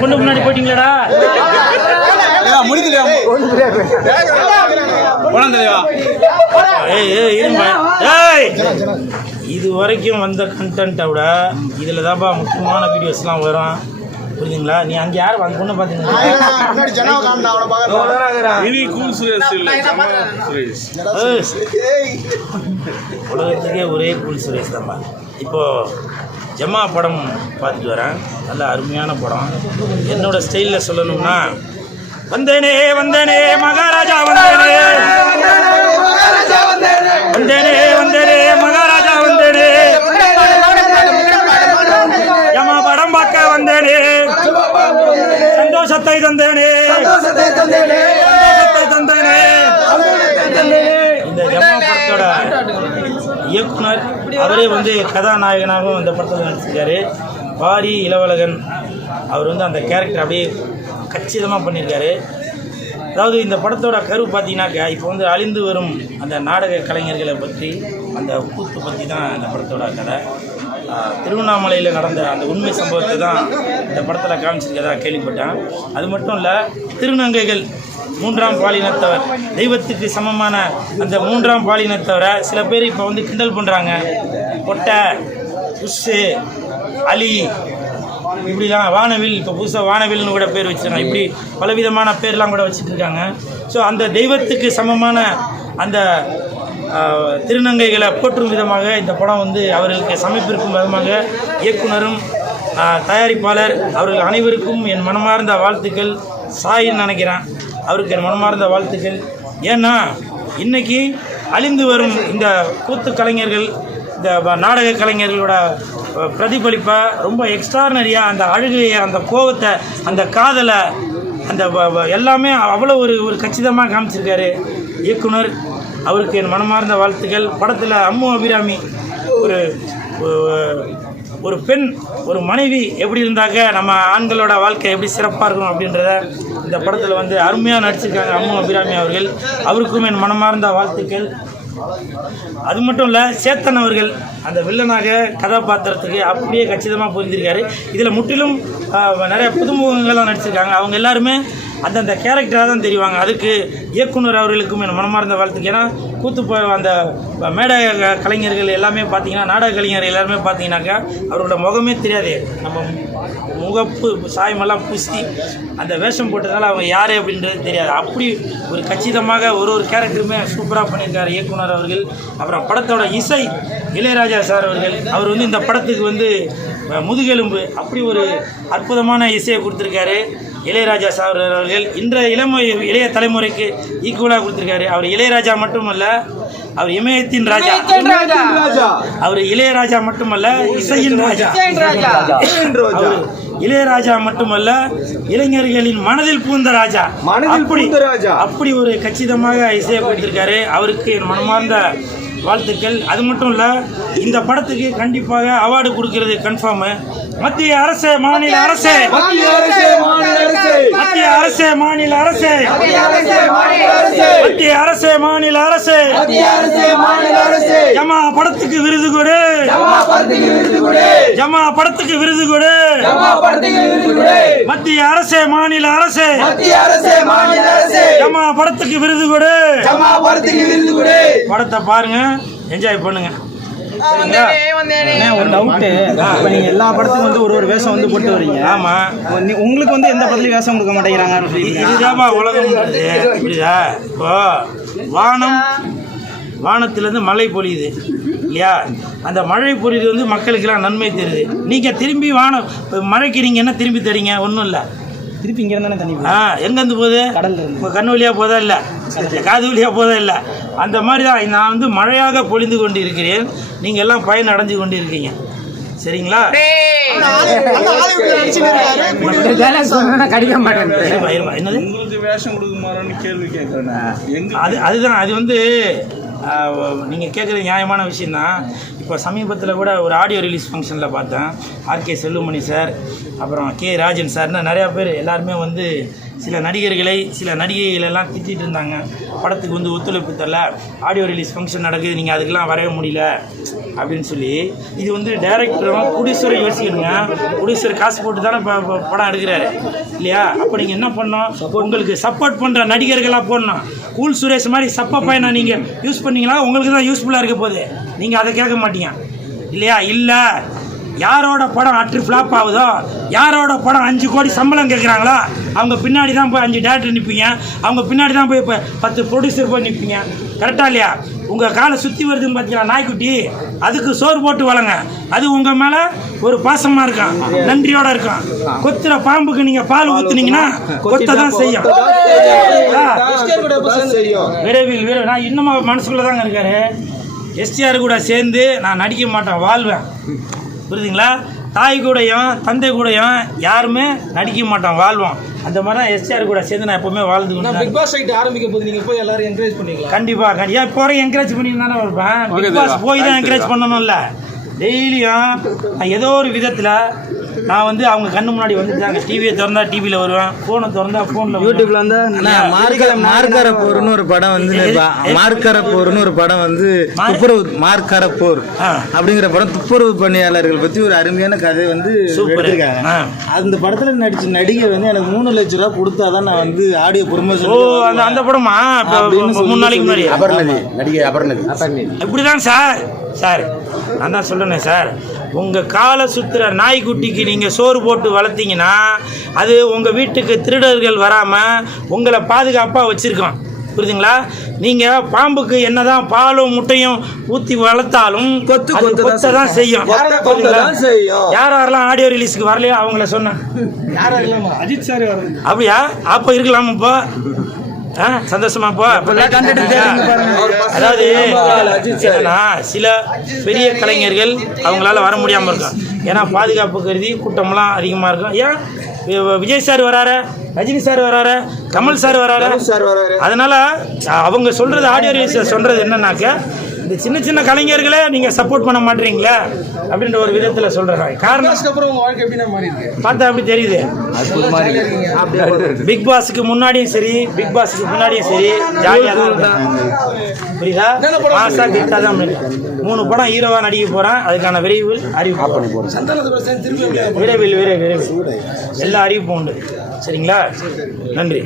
பொண்ணு முன்னாடி போயிட்டீங்களாடா? இது வரைக்கும் வந்த கண்டென்ட்டை விட இதில் தான்ப்பா முக்கியமான வீடியோஸ்லாம் வரும், புரியுதுங்களா? நீ அங்கே யார் அந்த பொண்ணை பார்த்தீங்கன்னா உலகத்துக்கே ஒரே கூல் சுரேஷ் தான்ப்பா. இப்போது ஜமா படம் பார்த்துட்டு வரேன், நல்ல அருமையான படம். என்னோட ஸ்டைலில் சொல்லணும்னா, வந்தேனே வந்தேனே மகாராஜா வந்தேனே, வந்தேனே வந்தேனே மகாராஜா வந்தேனே, ஜமா படம் பார்க்க வந்தேனே, சந்தோஷத்தை தந்தேனே, சந்தோஷத்தை தந்தேனே. இந்த ஜமா படத்தோட இயக்குனர் அவரே வந்து கதாநாயகனாகவும் இந்த படத்தில் நடிச்சிருக்காரு. பாரி இளவழகன் அவர் வந்து அந்த கேரக்டர் அப்படியே கச்சிதமாக பண்ணியிருக்காரு. அதாவது இந்த படத்தோட கரு பார்த்தீங்கன்னாக்கா, இப்போ வந்து அழிந்து வரும் அந்த நாடக கலைஞர்களை பற்றி, அந்த கூத்து பற்றி தான் இந்த படத்தோட கதை. திருவண்ணாமலையில் நடந்த அந்த உண்மை சம்பவத்தை தான் இந்த படத்தில் காமிச்சிருக்கதா கேள்விப்பட்டேன். அது மட்டும் இல்லை, திருநங்கைகள் மூன்றாம் பாலினத்தவர், தெய்வத்துக்கு சமமான அந்த மூன்றாம் பாலினத்தவரை சில பேர் இப்போ வந்து கிண்டல் பண்ணுறாங்க. கொட்டை, புஷ்ஷு, அலி, இப்படிலாம் வானவில், இப்போ புதுசாக வானவில்னு கூட பேர் வச்சுருக்காங்க. இப்படி பலவிதமான பேர்லாம் கூட வச்சுட்டு இருக்காங்க. ஸோ அந்த தெய்வத்துக்கு சமமான அந்த திருநங்கைகளை போற்றும் விதமாக இந்த படம் வந்து அவர்களுக்கு சமைப்பிற்கும் விதமாக இயக்குனரும் தயாரிப்பாளர் அவர்கள் அனைவருக்கும் என் மனமார்ந்த வாழ்த்துக்கள். சாயின்னு நினைக்கிறேன், அவருக்கு என் மனமார்ந்த வாழ்த்துக்கள். ஏன்னா இன்றைக்கி அழிந்து வரும் இந்த கூத்து கலைஞர்கள், இந்த நாடக கலைஞர்களோட பிரதிபலிப்பை ரொம்ப எக்ஸ்ட்ரானரியாக, அந்த அழுகையை, அந்த கோபத்தை, அந்த காதலை, அந்த எல்லாமே அவ்வளோ ஒரு கச்சிதமாக காமிச்சிருக்காரு இயக்குனர். அவருக்கு என் மனமார்ந்த வாழ்த்துக்கள். படத்தில் அம்மு அபிராமி ஒரு பெண், ஒரு மனைவி எப்படி இருந்தாக்க நம்ம ஆண்களோட வாழ்க்கை எப்படி சிறப்பாக இருக்கணும் அப்படின்றத இந்த படத்தில் வந்து அருமையாக நடிச்சிருக்காங்க அம்மு அபிராமி அவர்கள். அவருக்கும் என் மனமார்ந்த வாழ்த்துக்கள். அது மட்டும் இல்லை, சேத்தன் அவர்கள் அந்த வில்லனாக கதாபாத்திரத்துக்கு அப்படியே கச்சிதமாக புரிஞ்சிருக்காரு. இதில் முற்றிலும் நிறைய புதுமுகங்கள்லாம் நடிச்சிருக்காங்க. அவங்க எல்லாருமே அந்தந்த கேரக்டராக தான் தெரிவாங்க. அதுக்கு இயக்குனர் அவர்களுக்கும் என் மனமார்ந்த வாழ்த்துக்கு. ஏன்னா கூத்து அந்த மேடை கலைஞர்கள் எல்லாமே பார்த்தீங்கன்னா, நாடக கலைஞர்கள் எல்லாருமே பார்த்தீங்கன்னாக்கா அவரோட முகமே தெரியாது. நம்ம முகப்பு சாயமெல்லாம் பூசி அந்த வேஷம் போட்டதுனால அவங்க யார் அப்படின்றது தெரியாது. அப்படி ஒரு கச்சிதமாக ஒரு கேரக்டருமே சூப்பராக பண்ணியிருக்காரு இயக்குனர் அவர்கள். அப்புறம் படத்தோட இசை இளையராஜா சார் அவர்கள், அவர் வந்து இந்த படத்துக்கு வந்து முதுகெலும்பு, அப்படி ஒரு அற்புதமான இசையை கொடுத்துருக்காரு இளையராஜா சார் அவர்கள். இன்றைய இளைய தலைமுறைக்கு ஈக்குவலாக கொடுத்துருக்காரு. அவர் இளையராஜா மட்டுமல்ல, அவர் இமயத்தின் ராஜா. அவர் இளையராஜா மட்டுமல்ல, இசையின் ராஜா. இளையராஜா மட்டுமல்ல, இளைஞர்களின் மனதில் பூந்த ராஜா. அப்படி ஒரு கச்சிதமாக இசையை கொடுத்திருக்காரு. அவருக்கு என் மனமார்ந்த வாழ்த்துக்கள். அது மட்டும் இல்லை, இந்த படத்துக்கு கண்டிப்பாக அவார்டு கொடுக்கிறது கன்ஃபார்மு. மத்திய அரசு, மாநில அரசு, மத்திய அரசு, மாநில அரசு, மத்திய அரசு, மாநில அரசு, ஜமா படத்துக்கு விருது கொடு, ஜமா படத்துக்கு விருது கொடு, மத்திய அரசு, மாநில அரசு, ஜமா படத்துக்கு விருது கொடு. படத்தை பாருங்க, என்ஜாய் பண்ணுங்க. ஒரு டவுட்டு, இப்போ நீங்கள் எல்லா படத்துக்கும் வந்து ஒரு வேஷம் வந்து போட்டு வரீங்க. ஆமாம், உங்களுக்கு வந்து எந்த படத்துலையும் வேஷம் கொடுக்க மாட்டேங்கிறாங்க. இதுதான்ப்பா உலகம். புரியுதா? இப்போ வானத்திலேருந்து மழை பொழியுது இல்லையா? அந்த மழை பொழியுது வந்து மக்களுக்கெல்லாம் நன்மை தருது. நீங்கள் திரும்பி மழைக்கு நீங்கள் என்ன திரும்பி தரீங்க? ஒன்றும் இல்லை. திருப்பி இங்கே இருந்தானே தண்ணி எங்கேருந்து போகுது? கடல்ல. இப்போ கண் வழியாக போதா இல்லை, காது வழியாக போதா இல்லை. அந்த மாதிரி தான் நான் வந்து மழையாக பொழிந்து கொண்டு இருக்கிறேன், நீங்கள் எல்லாம் பயன் அடைஞ்சு கொண்டு இருக்கீங்க. சரிங்களா? அதுதான், அது வந்து நீங்கள் கேட்குறது நியாயமான விஷயந்தான். இப்போ சமீபத்தில் கூட ஒரு ஆடியோ ரிலீஸ் ஃபங்க்ஷனில் பார்த்தேன். ஆர்கே செல்லுமணி சார், அப்புறம் கே ராஜன் சார்னு நிறையா பேர் எல்லாருமே வந்து சில நடிகர்களை சில நடிகைகளெல்லாம் திட்டிகிட்டு இருந்தாங்க, படத்துக்கு வந்து ஒத்துழைப்பு தரல, ஆடியோ ரிலீஸ் ஃபங்க்ஷன் நடக்குது, நீங்கள் அதுக்கெல்லாம் வரவே முடியல அப்படின்னு சொல்லி. இது வந்து டைரக்டரும் ப்ரொடியூசரும் யோசிக்கணுங்க. ப்ரொடியூசர் காசு போட்டு தானே படம் எடுக்கிறாரு இல்லையா? அப்போ நீங்கள் என்ன பண்ணணும், உங்களுக்கு சப்போர்ட் பண்ணுற நடிகர்களாக போடணும். கூல் சுரேஷ் மாதிரி சப்ப பையனை நீங்கள் யூஸ் பண்ணீங்களா, உங்களுக்கு தான் யூஸ்ஃபுல்லாக இருக்க போகுது. நீங்கள் அதை கேட்க மாட்டீங்க இல்லையா? இல்லை, யாரோட படம் அற்று ஃப்ளாப் ஆகுதோ, யாரோட படம் 5 கோடி சம்பளம் கேட்குறாங்களோ அவங்க பின்னாடி தான் போய் 5 டேரக்டர் நிற்பீங்க, அவங்க பின்னாடி தான் போய் இப்போ 10 ப்ரொடியூசர் போய் நிற்பீங்க. கரெக்டாக இல்லையா? உங்கள் காலை சுற்றி வருதுன்னு பார்த்தீங்களா நாய்க்குட்டி, அதுக்கு சோறு போட்டு வளங்க. அது உங்கள் மேலே ஒரு பாசமாக இருக்கும், நன்றியோடு இருக்கும். கொத்துற பாம்புக்கு நீங்கள் பால் ஊற்றுனீங்கன்னா கொத்த தான் செய்யும். விரைவில் நான் இன்னமும் மனசுக்குள்ளே தாங்க இருக்காரு. எஸ்டிஆர் கூட சேர்ந்து நான் நடிக்க மாட்டேன், வாழ்வேன். புரியுதுங்களா? தாய் கூடயும் தந்தை கூடயும் யாருமே நடிக்க மாட்டோம், வாழ்வோம். அந்த மாதிரி தான் எஸ்டிஆர் கூட சேர்ந்து நான் எப்பவுமே வாழ்ந்துக்கணும். பிக் பாஸ் சைட் ஆரம்பிக்க போது நீங்கள் போய் எல்லாரும் என்கரேஜ் பண்ணீங்களா? கண்டிப்பாக. ஏன் இப்போ என்கரேஜ் பண்ணிட்டு தானே இருப்பேன். பிக் பாஸ் போய் தான் என்கரேஜ் பண்ணணும்ல. டெய்லியும் நான் ஏதோ ஒரு விதத்தில் நான் வந்து அவங்க கண்ணு முன்னாடி வந்துட்டாங்க. டிவியை திறந்தா டிவியில் வருவேன், ஃபோனை திறந்தா ஃபோனில், யூடியூப்ல வந்து மார்க்கரப்போர்னு ஒரு படம் வந்து மார்க்கரப்போர்னு ஒரு படம் வந்து துப்புரவு மார்க்கரப்போர் அப்படிங்கிற படம் துப்புரவு பணியாளர்கள் பற்றி ஒரு அருமையான கதை வந்து எடுத்திருக்காங்க. அந்த படத்தில் நடிச்ச நடிகை வந்து எனக்கு 3 லட்சம் ரூபா கொடுத்தாதான் நான் வந்து ஆடியோ ப்ரொமோஷன். அந்த படமா 3 நாளைக்கு முன்னாடி அபர்ணதி நடிகை அபர்ணதி இப்படிதான் சார். நான் தான் சொல்றேனே சார், உங்கள் காலை சுற்றுற நாய்க்குட்டிக்கு நீங்கள் சோறு போட்டு வளர்த்தீங்கன்னா அது உங்கள் வீட்டுக்கு திருடர்கள் வராமல் உங்களை பாதுகாப்பாக வச்சுருக்கோம். புரியுதுங்களா? நீங்கள் பாம்புக்கு என்னதான் பாலும் முட்டையும் ஊற்றி வளர்த்தாலும் கொத்த தான் செய்யும். யாரெல்லாம் ஆடியோ ரிலீஸ்க்கு வரலையோ அவங்கள சொன்னேன். அஜித் சார் அப்படியா? அப்போ இருக்கலாம். இப்போ சந்தோஷமா போ. அதாவது என்னன்னா, சில பெரிய கலைஞர்கள் அவங்களால வர முடியாமல் இருக்கும். ஏன்னா பாதுகாப்பு கருதி கூட்டம்லாம் அதிகமாக இருக்கும். ஏன் விஜய் சார் வராரு, ரஜினி சார் வராரு, கமல் சார் வராரு. அதனால அவங்க சொல்றது ஆடியோ ரிலீஸ் சொல்றது என்னன்னாக்க, இந்த சின்ன சின்ன கலைஞர்களே நீங்கள் சப்போர்ட் பண்ண மாட்டீங்களா அப்படின்ற ஒரு விதத்தில் சொல்கிறேன். காரணம் பார்த்தா அப்படி தெரியுது. பிக் பாஸுக்கு முன்னாடியும் சரி, பிக் பாஸுக்கு முன்னாடியும் சரி ஜாலியாக தான். புரியுதா? மாசா கிட்டா தான் 3 படம் ஹீரோவாக நடிக்க போகிறேன். அதுக்கான விரைவில் அறிவிப்பு, விரைவில் எல்லா அறிவிப்பும் உண்டு. சரிங்களா? நன்றி.